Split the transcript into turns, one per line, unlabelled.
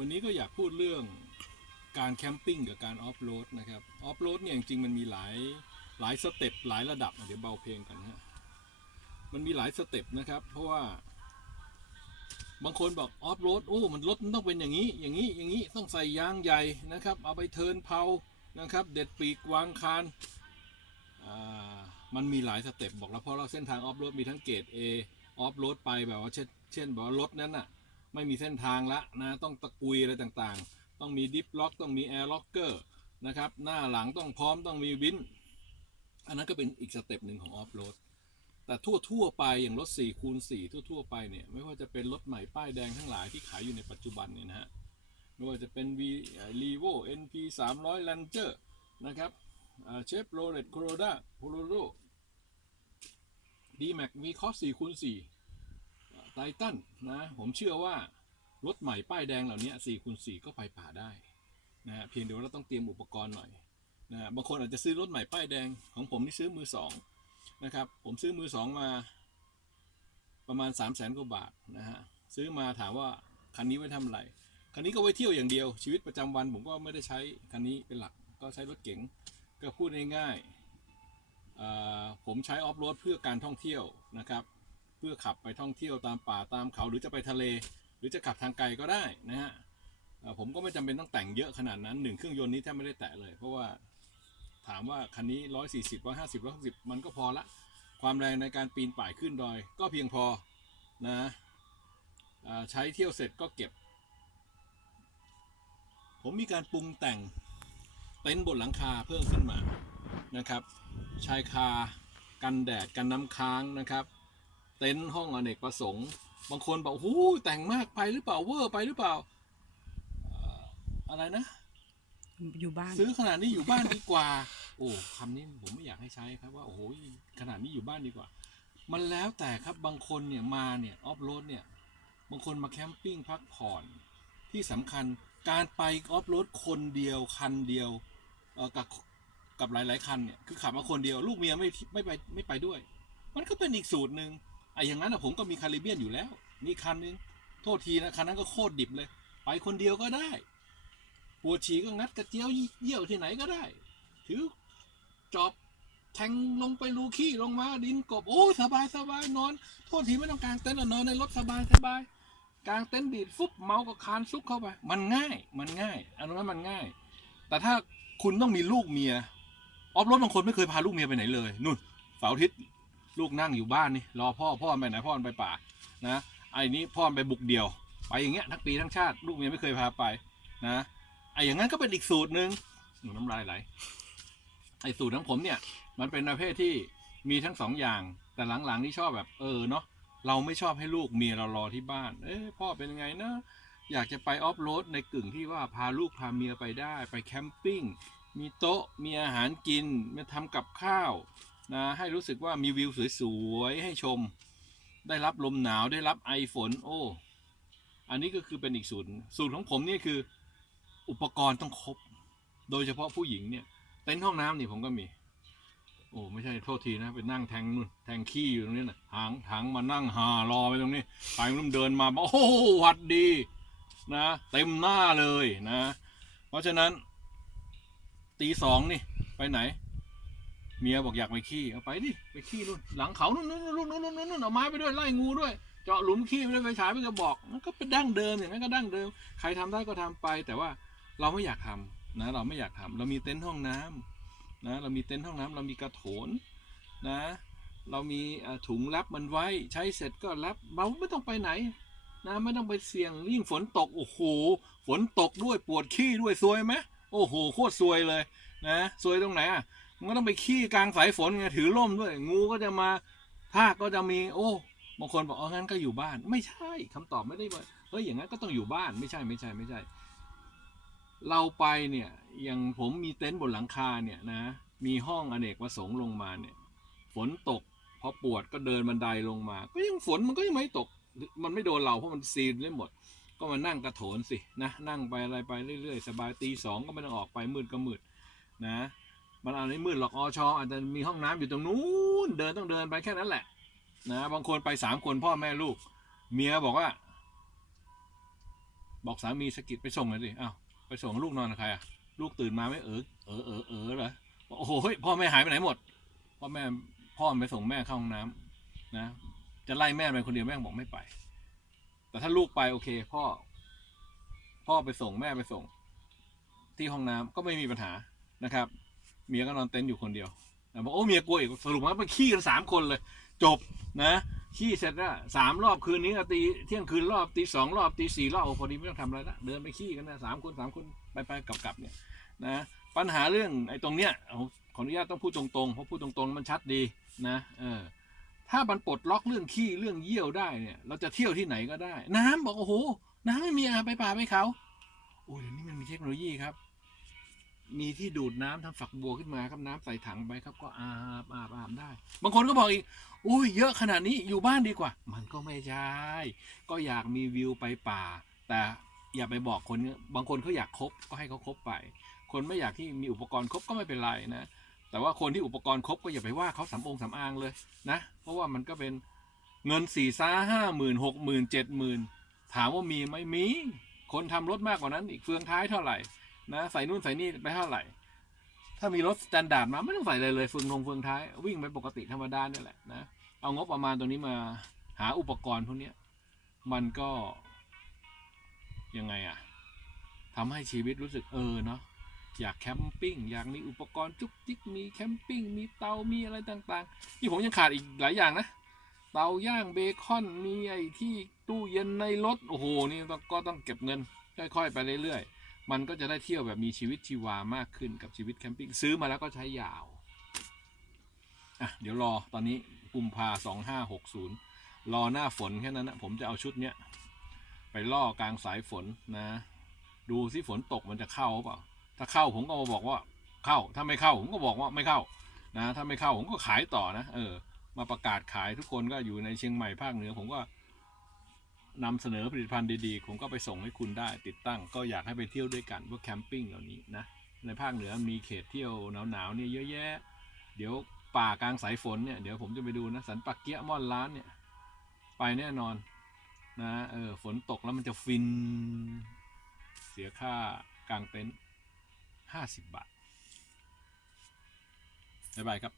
วันนี้ก็อยากพูดเรื่องการแคมปิ้งกับการออฟโรดนะครับ ออฟโรดเนี่ยจริงๆมันมีหลายหลายสเต็ปหลายระดับ เดี๋ยวเบาเพลงกันฮะ มันมีหลายสเต็ปนะครับ เพราะว่า บางคนบอกออฟโรดโอ้ มันรถมันต้องเป็นอย่างนี้ อย่างนี้อย่างนี้ต้องใส่ยางใหญ่นะครับ เอาไปเทินเพานะครับ เด็ดปีกวางคานมันมีหลายสเต็ปบอกแล้วเพราะเราเส้นทางออฟโรดมีทั้งเกรด A ออฟโรดไปแบบว่าเช่นเช่นแบบว่ารถนั้นน่ะ ไม่มีเส้นทางละนะต้องตะกุยอะไรต่างๆ ต้องมีดิฟล็อกต้องมีแอร์ล็อกเกอร์นะครับหน้าหลังต้องพร้อมต้องมีวินอันนั้นก็เป็นอีกสเต็ปหนึ่งของออฟโรดแต่ทั่วๆไปอย่างรถ4คูณ4ทั่วๆไปเนี่ยไม่ว่าจะเป็นรถใหม่ป้ายแดงทั้งหลายที่ขายอยู่ในปัจจุบันเนี่ยนะฮะไม่ว่าจะเป็น V r e v o NP 300 Ranger นะครับเชฟโรเลตโคโรดาโคโรโด D-Max V Cross 4คูณ4 ไททันนะผมเชื่อว่ารถใหม่ป้ายแดงเหล่านี้4คูณ4ก็ไปป่าได้นะเพียงเดี๋ยวเราต้องเตรียมอุปกรณ์หน่อยนะบางคนอาจจะซื้อรถใหม่ป้ายแดงของผมที่ซื้อมือสองนะครับผมซื้อมือสองมาประมาณ 3 0 0แสนกว่าบาทนะฮะซื้อมาถามว่าคันนี้ไว้ทำอะไรคันนี้ก็ไว้เที่ยวอย่างเดียวชีวิตประจำวันผมก็ไม่ได้ใช้คันนี้เป็นหลักก็ใช้รถเก๋งก็พูดง่ายๆผมใช้ออฟโรดเพื่อการท่องเที่ยวนะครับ เพื่อขับไปท่องเที่ยวตามป่าตามเขาหรือจะไปทะเล หรือจะขับทางไกลก็ได้นะฮะผมก็ไม่จำเป็นต้องแต่งเยอะขนาดนั้นหนึ่งเครื่องยนต์นี้แทบไม่ได้แตะเลย เพราะว่าถามว่าคันนี้ร้อยสี่สิบร้อยห้าสิบร้อยหกสิบมันก็พอละ ความแรงในการปีนป่ายขึ้นดอย ก็เพียงพอนะอใช้เที่ยวเสร็จก็เก็บ ผมมีการปรุงแต่งเต็นท์บนหลังคาเพิ่มขึ้นมานะครับชายคากันแดดกันน้ำค้างนะครับ เต็นท์ห้องอเนกประสงค์ บางคนบอกหูแต่งมากไปหรือเปล่าเวอร์ไปหรือเปล่าเอ่ออะไรนะ
อยู่บ้าน
ซื้อขนาดนี้อยู่บ้านดีกว่า โอ้คำนี้ผมไม่อยากให้ใช้ครับว่าโอ้โหขนาดนี้อยู่บ้านดีกว่า มันแล้วแต่ครับบางคนเนี่ยมาเนี่ยออฟโรดเนี่ย บางคนมาแคมปิ้งพักผ่อนที่สำคัญการไปออฟโรดคนเดียวคันเดียวเอ่อกับกับหลาย ๆ คันเนี่ยคือขับมาคนเดียว ลูกเมียไม่ไม่ไปไม่ไปด้วย มันก็เป็นอีกสูตรหนึ่ง ไอ้อย่างนั้นอะผมก็มีคาริเบียนอยู่แล้ว มีคันนึงโทษทีนะคันนั้นก็โคตรดิบเลย ไปคนเดียวก็ได้ปวดฉี่ก็งัดกระเจียวเยี่ยวที่ไหนก็ได้ ถือจอบแทงลงไปรูขี้ลงมาดินกบ โอ้สบายสบายนอน โทษทีไม่ต้องกางเต็นท์นอนในรถสบายสบายกางเต็นท์ดีดฟุบเมาก็คานซุกเข้าไป มันง่าย มันง่ายอันนั้นมันง่าย แต่ถ้าคุณต้องมีลูกเมียออฟรถบางคนไม่เคยพาลูกเมียไปไหนเลยนู่นเสาร์อาทิตย์ ลูกนั่งอยู่บ้านนี่รอพ่อพ่อไปไหนพ่อไปป่านะไอ้นี้พ่อไปบุกเดี่ยว ไปอย่างเงี้ยทั้งปีทั้งชาติ ลูกเมียไม่เคยพาไปนะไอ้อย่างนั้นก็เป็นอีกสูตรหนึ่งหนูน้ำลายไหลไอ้สูตรของผมเนี่ย มันเป็นประเภทที่มีทั้งสองอย่างแต่หลังๆที่ชอบแบบเออเนาะเราไม่ชอบให้ลูกเมียเรารอที่บ้าน เอ้พ่อเป็นยังไงนะอยากจะไปออฟโรดในกึ่งที่ว่าพาลูกพาเมียไปได้ ไปแคมปิ้งมีโต๊ะมีอาหารกินมาทำกับข้าว นะให้รู้สึกว่ามีวิวสวยๆให้ชม ได้รับลมหนาวได้รับไอฝนโอ้อันนี้ก็คือเป็นอีกสูตรสูตรของผมนี่คือ อุปกรณ์ต้องครบ โดยเฉพาะผู้หญิงเนี่ยเต็นท์ห้องน้ำนี่ผมก็มี โอ้ไม่ใช่โทษทีนะไปนั่งแทงนู่นแทงขี้อยู่ตรงนี้นะหางหางมานั่งหารอไปตรงนี้ไปมันเดินมาบอกโอ้โหวัดดีนะเต็มหน้าเลยนะ เพราะฉะนั้น ตีสองนี่ ไปไหน เมียบอกอยากไปขี้เอาไปดิไปขี้นู่นหลังเขานู่นนู่นนู่นนู่นนู่นนู่นเอาไม้ไปด้วยไล่งูด้วย เจาะหลุมขี้ไปด้วยไฟฉายไปกระบอกมันก็เป็นดั้งเดิมอย่างนั้นก็ดั้งเดิม ใครทำได้ก็ทำไป แต่ว่าเราไม่อยากทำนะเราไม่อยากทำเรามีเต็นท์ห้องน้ำนะเรามีเต็นท์ห้องน้ำเรามีกระโถนนะ เรามีอ่อถุงแรปมันไว้ใช้เสร็จก็แรปเราไม่ต้องไปไหนนะไม่ต้องไปเสี่ยงยิ่งฝนตกโอ้โหฝนตกด้วยปวดขี้ด้วยซวยไหมโอ้โหโคตรซวยเลยนะซวยตรงไหนอะ มันก็ต้องไปขี้กลางสายฝนไงถือร่มด้วย งูก็จะมาทากก็จะมี โอ้บางคนบอกเอองั้นก็อยู่บ้าน ไม่ใช่คำตอบไม่ได้ว่าเฮ้ยอย่างนั้นก็ต้องอยู่บ้านไม่ใช่ไม่ใช่ไม่ใช่ เราไปเนี่ยอย่างผมมีเต็นท์บนหลังคาเนี่ยนะ มีห้องอเนกประสงค์ลงมาเนี่ย ฝนตกพอปวดก็เดินบันไดลงมา ก็ยังฝนมันก็ยังไม่ตก มันไม่โดนเราเพราะมันซีนได้หมด ก็มานั่งกระโถนสินะนั่งไปอะไรไปเรื่อยๆ สบายตีสองก็ไม่ต้องออกไปมืดก็มืดนะ มันอาจจะมืดหรอกอชอาจจะมีห้องน้ำอยู่ตรงนู้นเดินต้องเดินไปแค่นั้นแหละ นะบางคนไปสามคนพ่อแม่ลูก เมียบอกว่า บอกสามีสะกิดไปส่งเลยดิอ้าวไปส่งลูกนอนกับใครอะลูกตื่นมาไม่เออเออเออเออเหรอบอกโอ้โหพ่อแม่หายไปไหนหมดพ่อแม่พ่อไปส่งแม่เข้าห้องน้ำนะ จะไล่แม่ไปคนเดียวแม่บอกไม่ไป แต่ถ้าลูกไปโอเค พ่อ พ่อไปส่งแม่ไปส่ง ที่ห้องน้ำก็ไม่มีปัญหานะครับ เมียก็นอนเต็นท์อยู่คนเดียวนะบอกโอ้เมียกลัวอีกสรุปว่าไปขี้กันสามคนเลย จบนะขี้เสร็จแล้วสามรอบคืนนี้ตีเที่ยงคืนรอบตีสองรอบตีสี่รอบพอดีไม่ต้องทำอะไรละเดินไปขี้กันนะสามคนสามคนไปไปกลับกลับเนี่ยนะปัญหาเรื่องไอ้ตรงเนี้ยขออนุญาตต้องพูดตรงๆเพราะพูดตรงๆมันชัดดีนะเออถ้ามันปลดล็อกเรื่องขี้เรื่องเยี่ยวได้เนี่ยเราจะเที่ยวที่ไหนก็ได้ น้ำบอกโอ้โห น้ำไม่มีอาไปป่าไปเขาโอ้ยเดี๋ยวนี้มันมีเทคโนโลยีครับ มีที่ดูดน้ำทำฝักบัวขึ้นมาครับน้ำใส่ถังไปครับก็อาบอาบอาบได้ บางคนก็บอกอีกอุ้ยเยอะขนาดนี้อยู่บ้านดีกว่า มันก็ไม่ใช่ ก็อยากมีวิวไปป่า แต่อย่าไปบอกคนบางคนเขาอยากคบก็ให้เขาคบไป คนไม่อยากที่มีอุปกรณ์ครบก็ไม่เป็นไรนะ แต่ว่าคนที่อุปกรณ์ครบก็อย่าไปว่าเขาสำองสำอางเลยนะ เพราะว่ามันก็เป็นเงินสี่ซ่าห้าหมื่นหกหมื่นเจ็ดหมื่นถามว่ามีไหมมี คนทำรถมากกว่านั้นอีกเฟืองท้ายเท่าไหร่ นะใส่นู่นใส่นี่ไปเท่าไหร่ ถ้ามีรถสแตนดาร์ดมาไม่ต้องใส่เลยเลยเฟืองทงเฟืองท้าย วิ่งไปปกติธรรมดาเนี่ยแหละนะเอางบประมาณตัวนี้มาหาอุปกรณ์พวกนี้มันก็ยังไงอะทำให้ชีวิตรู้สึกเออเนาะอยากแคมปิ้งอยากมีอุปกรณ์จุกจิกมีแคมปิ้งมีเตามีอะไรต่างๆนี่ผมยังขาดอีกหลายอย่างนะเตาย่างเบคอนมีไอ้ที่ตู้เย็นในรถโอ้โหนี่ก็ต้องเก็บเงินค่อยๆไปเรื่อยๆ มันก็จะได้เที่ยวแบบมีชีวิตชีวามากขึ้นกับชีวิตแคมปิ้งซื้อมาแล้วก็ใช้ยาวอะเดี๋ยวรอตอนนี้กุมภาสองห้าหกศูนย์รอหน้าฝนแค่นั้นนะผมจะเอาชุดเนี้ยไปล่อกลางสายฝนนะ ดูสิฝนตกมันจะเข้าเปล่า ถ้าเข้าผมก็มาบอกว่าเข้า ถ้าไม่เข้าผมก็บอกว่าไม่เข้านะ ถ้าไม่เข้าผมก็ขายต่อนะ เออ มาประกาศขายทุกคนก็อยู่ในเชียงใหม่ภาคเหนือผมก็ นำเสนอผลิตภัณฑ์ดีๆ ผมก็ไปส่งให้คุณได้ติดตั้ง ก็อยากให้ไปเที่ยวด้วยกันพวกแคมปิ้งเหล่านี้นะ ในภาคเหนือมีเขตเที่ยวหนาวๆเนี่ยเยอะแยะ เดี๋ยวป่ากลางสายฝนเนี่ยเดี๋ยวผมจะไปดูนะสันปักเกี้ยม่อนร้านเนี่ย ไปแน่นอนนะเออฝนตกแล้วมันจะฟิน เสียค่ากางเต็นท์ห้าสิบบาทบ๊ายบายครับ